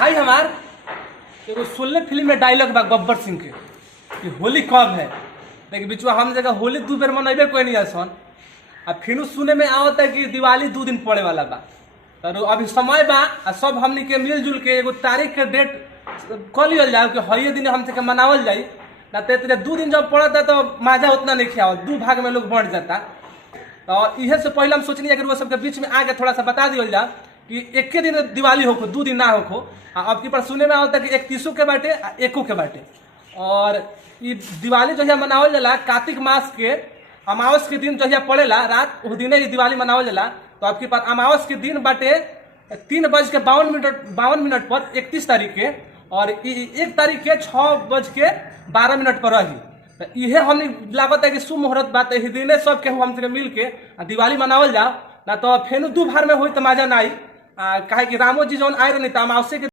भाई हमार एगो 16 फिल्म में डायलॉग बा गब्बर सिंह के कि होली कब है, लेकिन बीचवा हम जगह होली 2 बेर मनैबे कोई नहीं आसन। आ फिर सुने में आवत है कि दिवाली 2 दिन पड़े वाला बा, तो अभी समय बा आ सब हमनी के मिलजुल के एगो तारीख के डेट कर लियल जाए कि हइये दिन हम के मनावल जाई ना। तो 2 दिन जब पड़ता तो मजा उतना नहीं खिया, 2 भाग में लोग बढ़ जाता। और इहे से पहले हम सोचनी अगर वो सबके बीच में आके थोड़ा सा बता दिया जाए कि एक दिन दिवाली हो 2 दिन ना हो। अब की पर सुने में आता है कि 31 के बाटे आ 1 के बाटे। और ये दिवाली जो है मनावल जाला कार्तिक मास के अमावस के दिन जो है पड़ेला रात, उस दिन ही दिवाली मनावल जाला। तो आपके पास अमावस के दिन बाटे 3:52 पर 31 तारीख के, और 1 तारीख के 6:12 पर रही। तो इहे हम लागत है कि शुभ मुहूर्त बात है, दिन सब के हम मिल के दिवाली मनावल जाओ ना। तो फेनु 2 भार में हुई तो मजा ना आई, काहे कि रामो जी जौन आए रही अमावस्या के